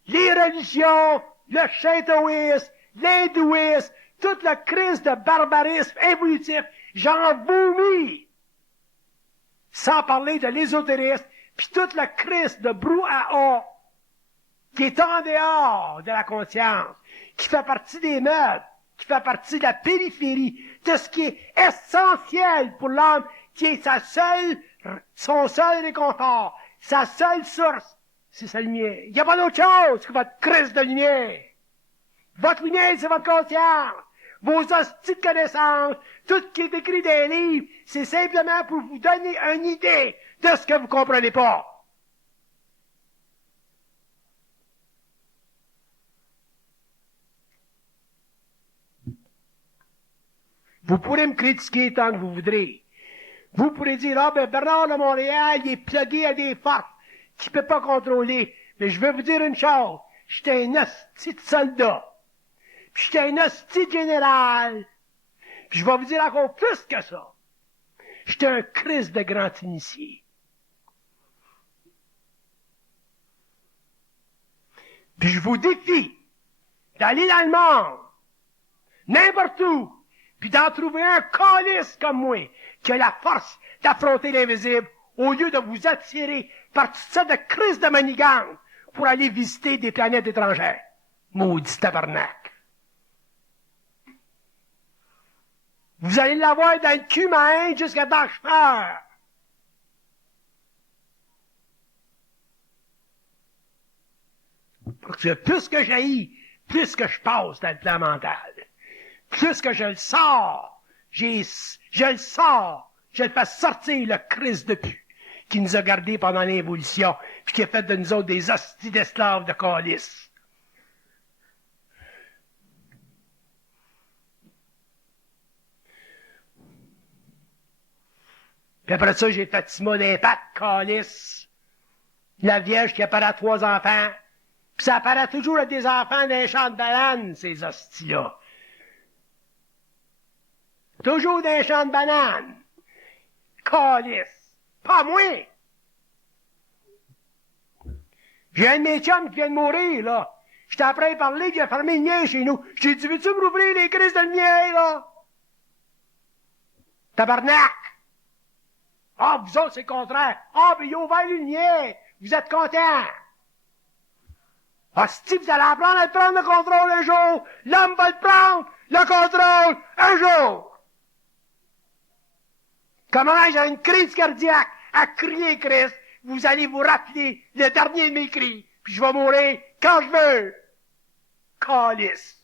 Les religions, le shintoïsme, l'hindouisme, toute la crise de barbarisme évolutif, j'en vomis. Sans parler de l'ésotérisme, puis toute la crise de brouhaha qui est en dehors de la conscience, qui fait partie des meubles, qui fait partie de la périphérie, de ce qui est essentiel pour l'homme, qui est son seul réconfort, sa seule source, c'est sa lumière. Il n'y a pas d'autre chose que votre crise de lumière. Votre lumière, c'est votre conscience. Vos hosties de connaissances, tout ce qui est écrit dans les livres, c'est simplement pour vous donner une idée de ce que vous comprenez pas. Vous pourrez me critiquer tant que vous voudrez. Vous pourrez dire, ah ben Bernard de Montréal, il est plugué à des forces qu'il ne peut pas contrôler. Mais je vais vous dire une chose, j'étais un hostie de soldat. Puis j'étais un hostie de général. Puis je vais vous dire encore plus que ça. J'étais un Christ de grand initié. Puis je vous défie d'aller dans le monde, n'importe où, puis d'en trouver un calice comme moi, qui a la force d'affronter l'invisible, au lieu de vous attirer par toutes sortes de crises de manigantes pour aller visiter des planètes étrangères. Maudit tabarnak. Vous allez l'avoir dans le cul, ma haine, jusqu'à Bachefeur. Parce que plus que j'haïs, plus que je passe dans le plan mental. Plus que je le sors, je le sors, je le fais sortir le Christ de pu qui nous a gardés pendant l'évolution, puis qui a fait de nous autres des hosties d'esclaves de calice. Puis après ça, j'ai fait Fatima d'impact, calice. La Vierge qui apparaît à 3 enfants. Puis ça apparaît toujours à des enfants d'un champ de bananes, ces hosties-là. Toujours d'un champ de bananes. Calice. Pas moi. J'ai un de mes chums qui vient de mourir, là. J'étais après à parler, il a fermé le mien chez nous. J'ai dit, veux-tu me rouvrir les crises de le mien, là? Tabarnak! Ah, vous autres, c'est le contraire. Ah, ben, il a ouvert le mien. Vous êtes contents. Ah, si vous allez apprendre à prendre le contrôle un jour, l'homme va le prendre, le contrôle, un jour. Comment j'ai une crise cardiaque à crier Christ, vous allez vous rappeler le dernier de mes cris, puis je vais mourir quand je veux. Calice.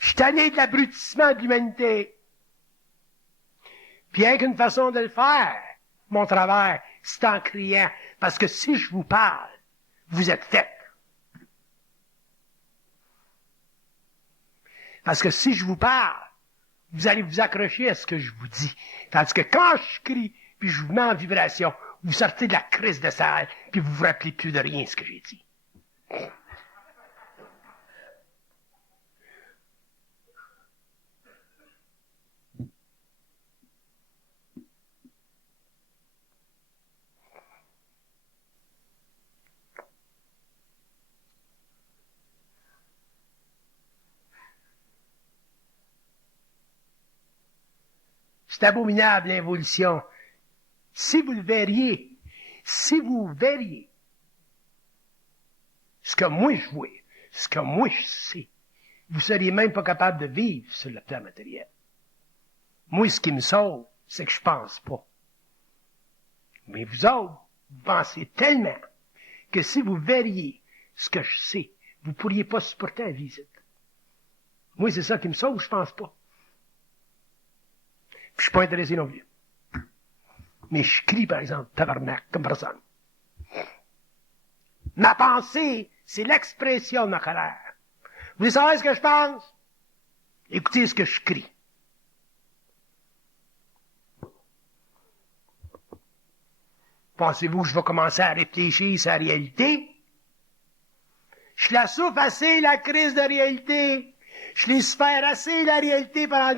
Je suis tanné de l'abrutissement de l'humanité. Puis, rien qu'une façon de le faire, mon travers, c'est en criant. Parce que si je vous parle, vous êtes fait. Parce que si je vous parle, vous allez vous accrocher à ce que je vous dis. Tandis que quand je crie, puis je vous mets en vibration, vous sortez de la crise de salle, puis vous vous rappelez plus de rien ce que j'ai dit. C'est abominable, l'involution. Si vous verriez ce que moi je vois, ce que moi je sais, vous seriez même pas capable de vivre sur le plan matériel. Moi, ce qui me sauve, c'est que je pense pas. Mais vous autres, vous pensez tellement que si vous verriez ce que je sais, vous pourriez pas supporter la visite. Moi, c'est ça qui me sauve, je pense pas. Puis, je suis pas intéressé non plus. Mais je crie, par exemple, tabarnak, comme personne. Ma pensée, c'est l'expression de ma colère. Vous voulez savoir ce que je pense? Écoutez ce que je crie. Pensez-vous que je vais commencer à réfléchir sur la réalité? Je la souffre assez, la crise de réalité. Je laisse faire assez la réalité pendant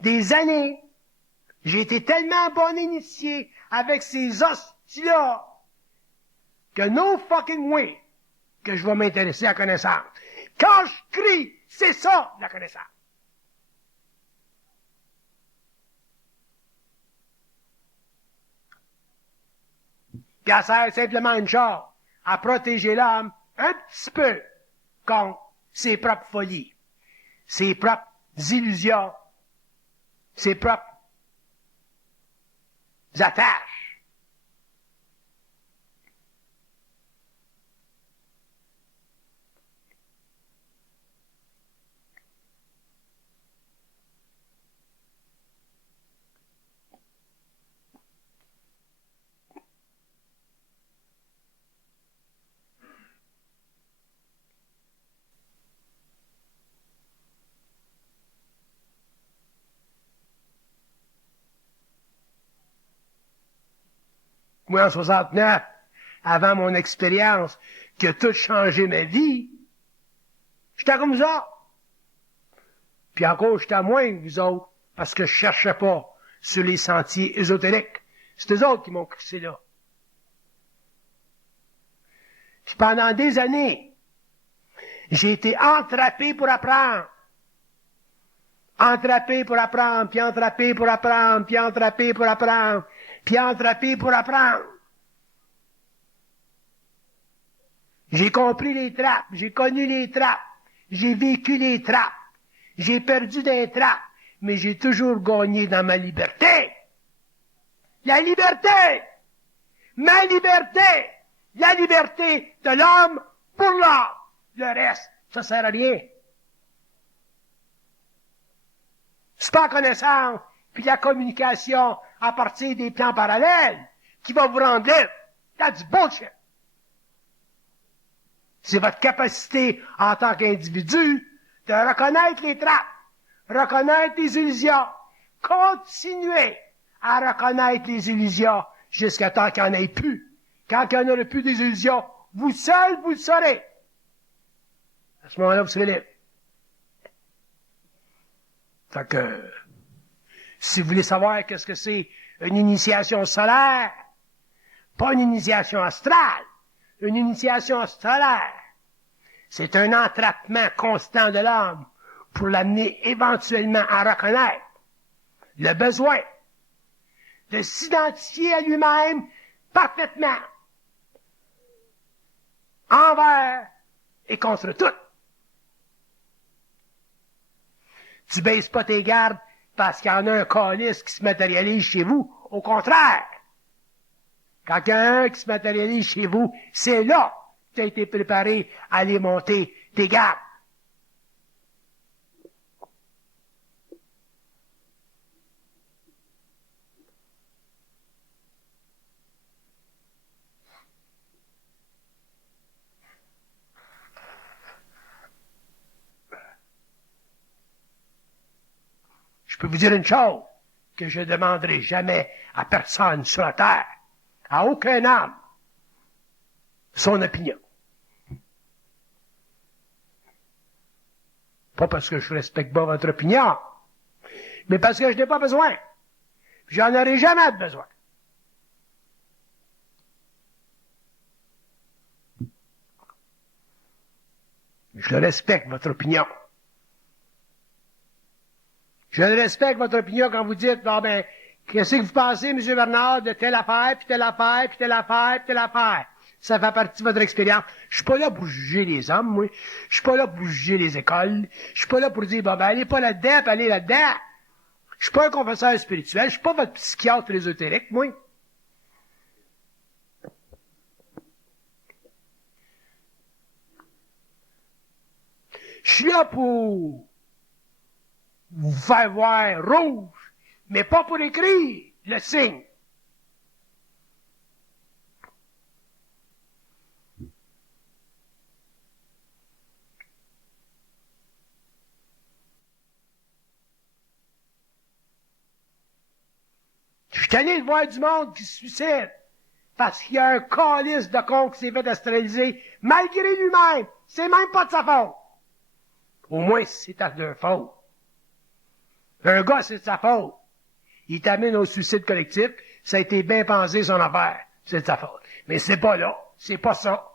des années. J'ai été tellement bon initié avec ces hosties-là que no fucking way que je vais m'intéresser à la connaissance. Quand je crie, c'est ça, la connaissance. Puis elle sert simplement une chose, à protéger l'homme un petit peu contre ses propres folies, ses propres illusions, ses propres attaches. moi en 69, avant mon expérience, qui a tout changé ma vie, j'étais comme ça. Puis encore, j'étais moins que vous autres, parce que je cherchais pas sur les sentiers ésotériques. C'est eux autres qui m'ont crissé là. Puis pendant des années, j'ai été entrappé pour apprendre. Entrappé pour apprendre, puis entrappé pour apprendre, puis entrappé pour apprendre, puis entrappé pour apprendre. J'ai compris les trappes, j'ai connu les trappes, j'ai vécu les trappes, j'ai perdu des trappes, mais j'ai toujours gagné dans ma liberté. La liberté! Ma liberté! La liberté de l'homme pour l'homme. Le reste, ça sert à rien. C'est pas la connaissance, puis la communication à partir des plans parallèles qui va vous rendre libre. That's bullshit. C'est votre capacité en tant qu'individu de reconnaître les trappes, reconnaître les illusions, continuer à reconnaître les illusions jusqu'à temps qu'il n'y en ait plus. Quand il n'y en aura plus des illusions, vous seul, vous le saurez. À ce moment-là, vous serez libre. Fait que, si vous voulez savoir qu'est-ce que c'est une initiation solaire, pas une initiation astrale, une initiation solaire, c'est un entrappement constant de l'homme pour l'amener éventuellement à reconnaître le besoin de s'identifier à lui-même parfaitement envers et contre tout. Tu baisses pas tes gardes parce qu'il y en a un calice qui se matérialise chez vous. Au contraire. Quand il y en a un qui se matérialise chez vous, c'est là que tu as été préparé à aller monter tes gardes. Je peux vous dire une chose que je ne demanderai jamais à personne sur la terre, à aucun homme, son opinion. Pas parce que je respecte pas votre opinion, mais parce que je n'ai pas besoin. J'en aurai jamais besoin. Je respecte votre opinion. Je respecte votre opinion quand vous dites, bon ben, qu'est-ce que vous pensez, M. Bernard, de telle affaire, puis telle affaire, puis telle affaire, puis telle affaire. Ça fait partie de votre expérience. Je suis pas là pour juger les hommes, moi. Je suis pas là pour juger les écoles. Je suis pas là pour dire, bon ben, allez pas là-dedans, puis allez là-dedans. Je suis pas un confesseur spirituel. Je suis pas votre psychiatre ésotérique, moi. Je suis là pour vous faire voir rouge, mais pas pour écrire le signe. Je suis tanné de voir du monde qui se suicide parce qu'il y a un calice de con qui s'est fait astraliser malgré lui-même. C'est même pas de sa faute. Au moins, c'est de leur faute. Un gars, c'est de sa faute. Il t'amène au suicide collectif. Ça a été bien pensé, son affaire. C'est de sa faute. Mais c'est pas là. C'est pas ça.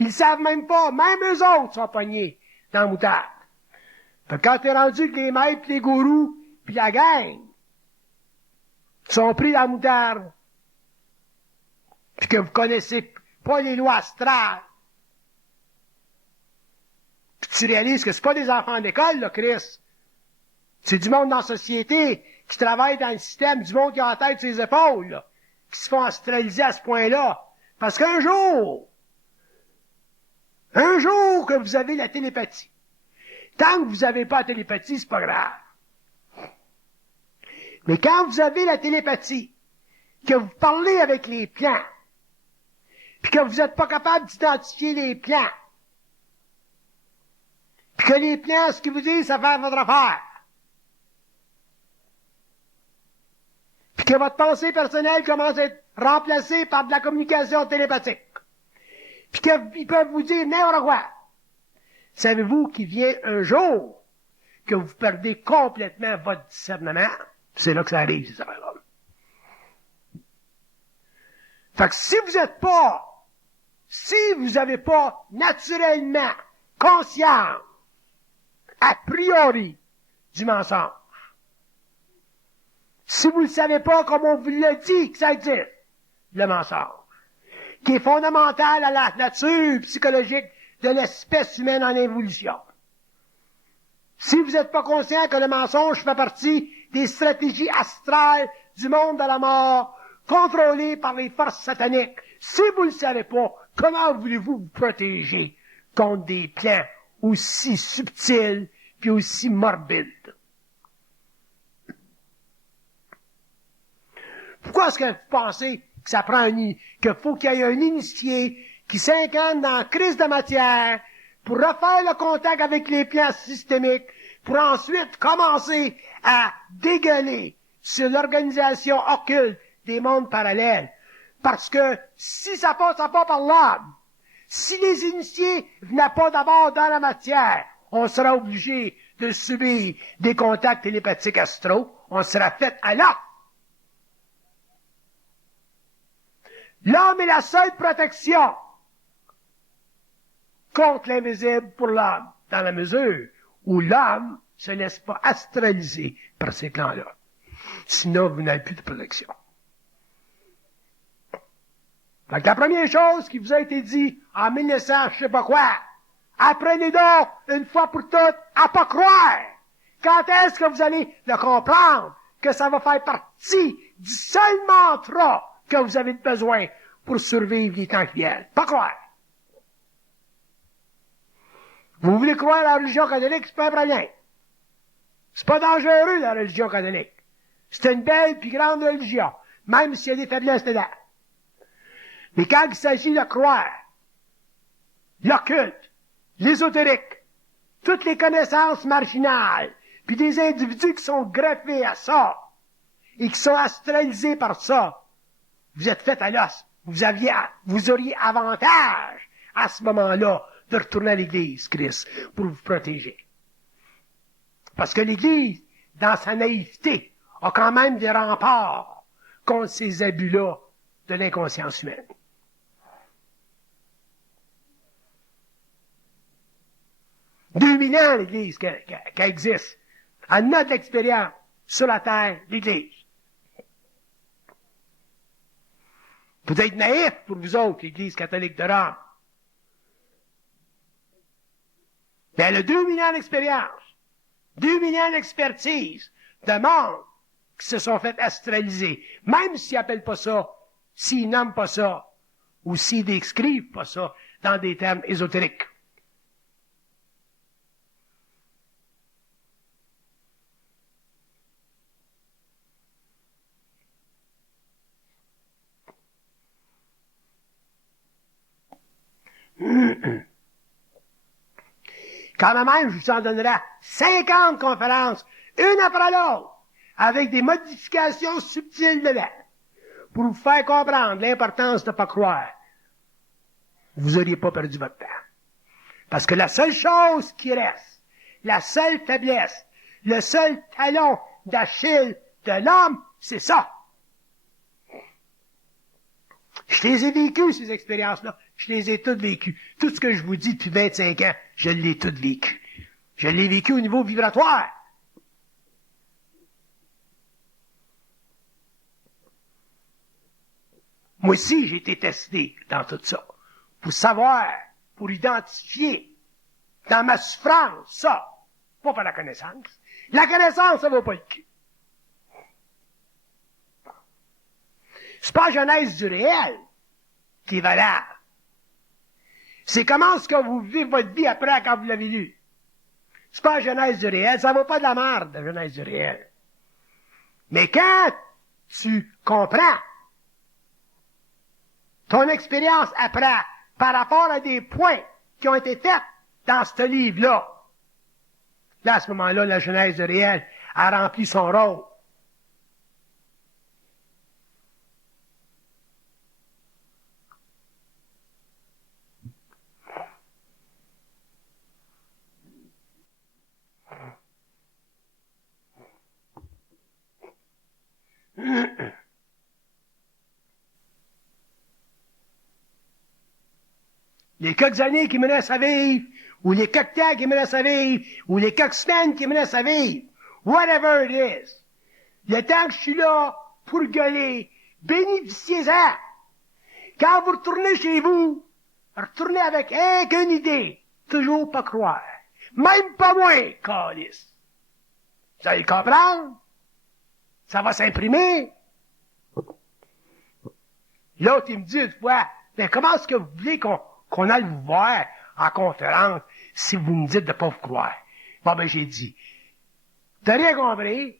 Ils savent même pas. Même eux autres sont pognés dans la moutarde. Fait que quand t'es rendu que les maîtres, les gourous, puis la gang sont pris dans la moutarde, puis que vous connaissez pas les lois astrales, puis tu réalises que c'est pas des enfants d'école, là, Chris. C'est du monde dans la société qui travaille dans le système, du monde qui a la tête sur les épaules, là, qui se font astraliser à ce point-là. Parce qu'un jour que vous avez la télépathie, tant que vous n'avez pas la télépathie, c'est pas grave. Mais quand vous avez la télépathie, que vous parlez avec les plans, puis que vous n'êtes pas capable d'identifier les plans, puis que les plans, ce qu'ils vous disent, ça fait votre affaire, puis que votre pensée personnelle commence à être remplacée par de la communication télépathique. Puis qu'ils peuvent vous dire n'importe quoi. Savez-vous qu'il vient un jour que vous perdez complètement votre discernement? C'est là que ça arrive, ces affaires-là. Fait que si vous n'avez pas naturellement conscience, a priori, du mensonge, si vous ne savez pas, comme on vous l'a dit, que ça existe, le mensonge, qui est fondamental à la nature psychologique de l'espèce humaine en évolution. Si vous n'êtes pas conscient que le mensonge fait partie des stratégies astrales du monde de la mort, contrôlées par les forces sataniques, si vous ne le savez pas, comment voulez-vous vous protéger contre des plans aussi subtils puis aussi morbides? Pourquoi est-ce que vous pensez que ça prend qu'il faut qu'il y ait un initié qui s'incarne dans la crise de matière pour refaire le contact avec les plans systémiques, pour ensuite commencer à dégueuler sur l'organisation occulte des mondes parallèles? Parce que si ça passe pas par l'âme, si les initiés venaient pas d'abord dans la matière, on sera obligé de subir des contacts télépathiques astraux, on sera fait à l'âme. L'âme est la seule protection contre l'invisible pour l'âme, dans la mesure où l'âme se laisse pas astraliser par ces plans-là. Sinon, vous n'avez plus de protection. Donc, la première chose qui vous a été dit en 1900, je sais pas quoi, apprenez donc, une fois pour toutes, à pas croire. Quand est-ce que vous allez le comprendre que ça va faire partie du seul mantra que vous avez besoin pour survivre les temps qui viennent? Pas croire. Vous voulez croire à la religion catholique, c'est pas un problème. C'est pas dangereux, la religion catholique. C'est une belle puis grande religion, même s'il y a des faiblesses dedans. Mais quand il s'agit de croire, l'occulte, l'ésotérique, toutes les connaissances marginales, puis des individus qui sont greffés à ça, et qui sont astralisés par ça, vous êtes fait à l'os. Vous auriez avantage, à ce moment-là, de retourner à l'Église, Christ, pour vous protéger. Parce que l'Église, dans sa naïveté, a quand même des remparts contre ces abus-là de l'inconscience humaine. « 2000 ans, l'Église, qui existe. Elle a de l'expérience sur la terre, l'Église. Peut-être naïf pour vous autres, l'Église catholique de Rome. Mais elle a 2000 ans d'expérience, 2000 ans d'expertise de monde qui se sont fait astraliser. Même s'ils n'appellent pas ça, s'ils nomment pas ça, ou s'ils décrivent pas ça dans des termes ésotériques. Quand même, je vous en donnerai 50 conférences, une après l'autre, avec des modifications subtiles dedans, pour vous faire comprendre l'importance de ne pas croire. Vous n'auriez pas perdu votre temps. Parce que la seule chose qui reste, la seule faiblesse, le seul talon d'Achille de l'homme, c'est ça. Je les ai vécues, ces expériences-là. Je les ai toutes vécues. Tout ce que je vous dis depuis 25 ans, je l'ai toutes vécu. Je l'ai vécu au niveau vibratoire. Moi aussi, j'ai été testé dans tout ça. Pour savoir, pour identifier, dans ma souffrance, ça. Pas par la connaissance. La connaissance, ça vaut pas le cul. C'est pas la genèse du réel qui est valable. C'est comment est-ce que vous vivez votre vie après quand vous l'avez lu. C'est pas la genèse du réel, ça vaut pas de la merde, la genèse du réel. Mais quand tu comprends ton expérience après par rapport à des points qui ont été faits dans ce livre-là, là, à ce moment-là, la genèse du réel a rempli son rôle. les quelques années qui me laissent à vivre, ou les quelques temps qui me laissent à vivre, ou les quelques semaines qui me laissent à vivre, whatever it is, le temps que je suis là pour gueuler, bénéficiez-en. Quand vous retournez chez vous, retournez avec aucune idée, toujours pas croire. Même pas moi, câlisse. Vous allez comprendre? Ça va s'imprimer. L'autre, il me dit une fois, mais comment est-ce que vous voulez qu'on aille vous voir en conférence si vous me dites de pas vous croire? Bon, ben, j'ai dit, t'as rien compris.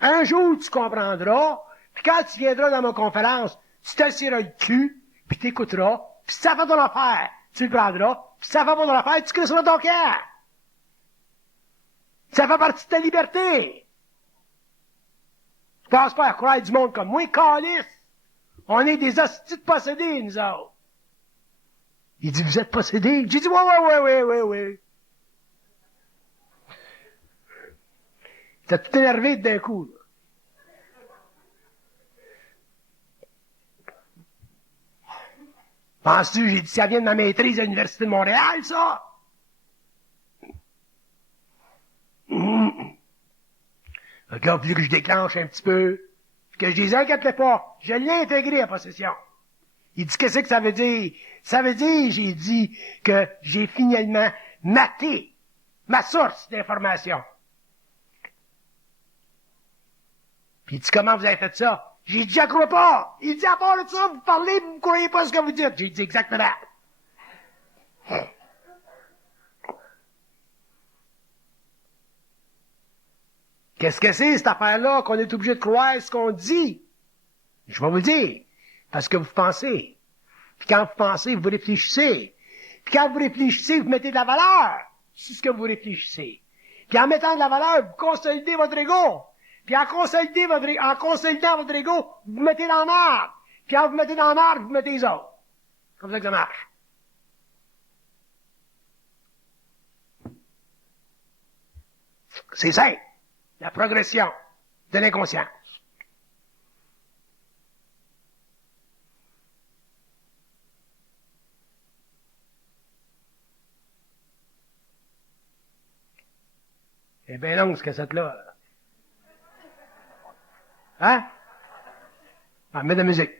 Un jour, tu comprendras, puis quand tu viendras dans ma conférence, tu t'assiras le cul, puis t'écouteras, puis si ça fait ton affaire, tu le prendras, puis si ça fait pas ton affaire, tu crisseras ton cœur. Ça fait partie de ta liberté. Tu penses pas à croire du monde comme moi, câlisse. On est des hosties de possédés, nous autres. Il dit, vous êtes possédés? J'ai dit, ouais. T'as tout énervé d'un coup, là. Penses-tu, j'ai dit, ça vient de ma maîtrise à l'Université de Montréal, ça? Le gars a voulu que je déclenche un petit peu, que je dis, inquiète pas, je l'ai intégré à possession. Il dit, qu'est-ce que ça veut dire? Ça veut dire, j'ai dit, que j'ai finalement maté ma source d'information. Puis il dit, comment vous avez fait ça? J'ai dit, j'y crois pas. Il dit, à part de ça, vous parlez, vous ne croyez pas ce que vous dites. J'ai dit, exactement. Qu'est-ce que c'est, cette affaire-là, qu'on est obligé de croire ce qu'on dit? Je vais vous le dire. Parce que vous pensez. Puis quand vous pensez, vous réfléchissez. Puis quand vous réfléchissez, vous mettez de la valeur sur ce que vous réfléchissez. Puis en mettant de la valeur, vous consolidez votre ego. Puis en consolidant votre ego, vous mettez dans la marde. Puis quand vous mettez dans la marde, vous mettez les autres. Comme ça que ça marche. C'est simple. La progression de l'inconscience. C'est bien long, ce cassette-là. Hein? Ah, mets de la musique.